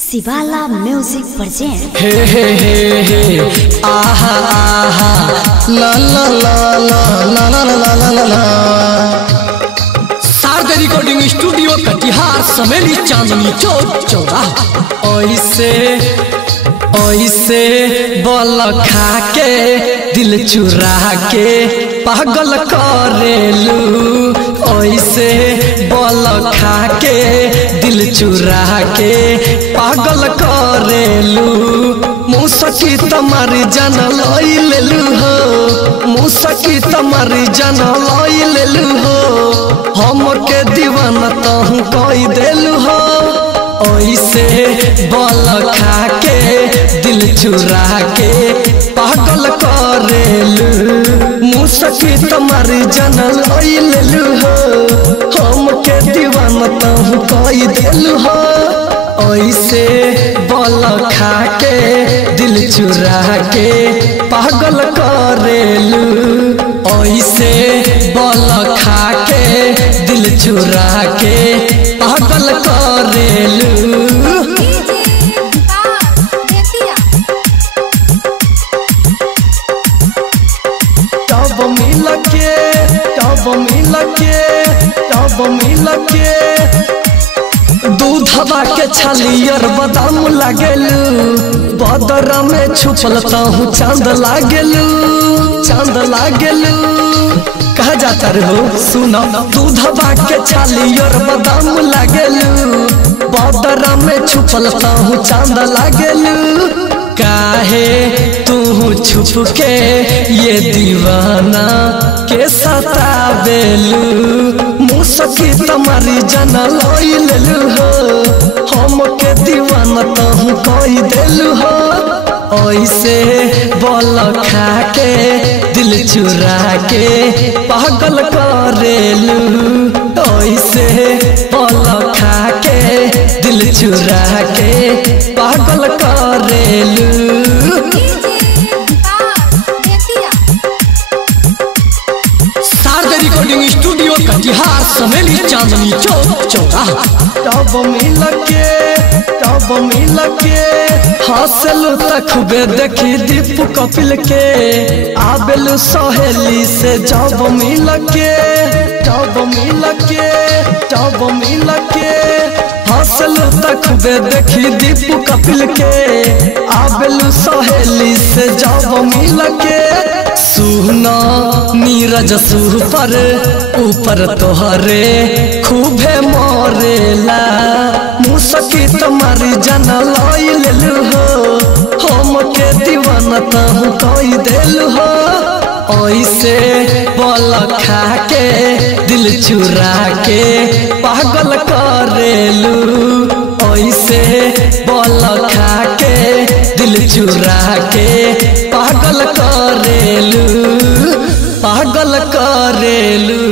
शिवाला music present. हे हे हे हे आहा आहा ला ला ला ला ला ला ला ला ला ला। शारदा रिकॉर्डिंग स्टूडियो कटिहार समेली चांदनी चौक चौराहा। ऐसे ऐसे बल खा के दिल चुरा के पागल करेलू। ऐसे बल खा के दिल चुरा के पागल करेलू। मुसकी तमारी जान लई लेलू हो, मुसकी तमारी जान लई लेलू हो। हमके दीवाना तहु कई देलू हो। ऐसे बल खा के दिल चुरा के पागल करेलू। मुसकी तमारी जान लई लेलू हो, हमके दीवाना तहु कई देलू हो। ऐसे बल खा के दिल चुरा के पागल करेलू। ऐसे बल खा के दिल चुरा के पागल करेलू। तब मिल के दूधवा के छलियर बादाम लागेलू। बदरा में छुपल ताहू चांद लागेलू, चांद लागेलू। कहा जाता रे हो सुनो, दूधवा के छलियर बादाम लागेलू। बदरा में छुपल ताहू चांद लागेलू। काहे तू छुप के ये दीवाना के सतावेलू। मुसकी तमारी जान लई लेलू हो, हमके दीवाना तहु कई देलू हो। ऐसे बल खा के दिल चुरा के पागल करेलू। ऐसे बल खा के दिल चुरा के पागल करेलू। शारदा रिकॉर्डिंग स्टूडियो कटिहार समेली चांदनी चौक चौराहा। तब मिल के हंसलू तखबे देखी दीपू कपिल के। आबेलू सहेली से जब मिल के हंसलू तखबे देखी दीपू कपिल के। आबेलू सहेली से जब मिल के। सुना नीरज सुपर ऊपर तोहरे खूबे मरेला। मुसकी तमारी जान लई लेलू हो, हमके दीवाना तहु कई देलू हो। ऐसे बल खा के दिल चुरा के पागल करेलू। ऐसे बल खा के दिल चुरा के पागल करेलू, पागल करेलू।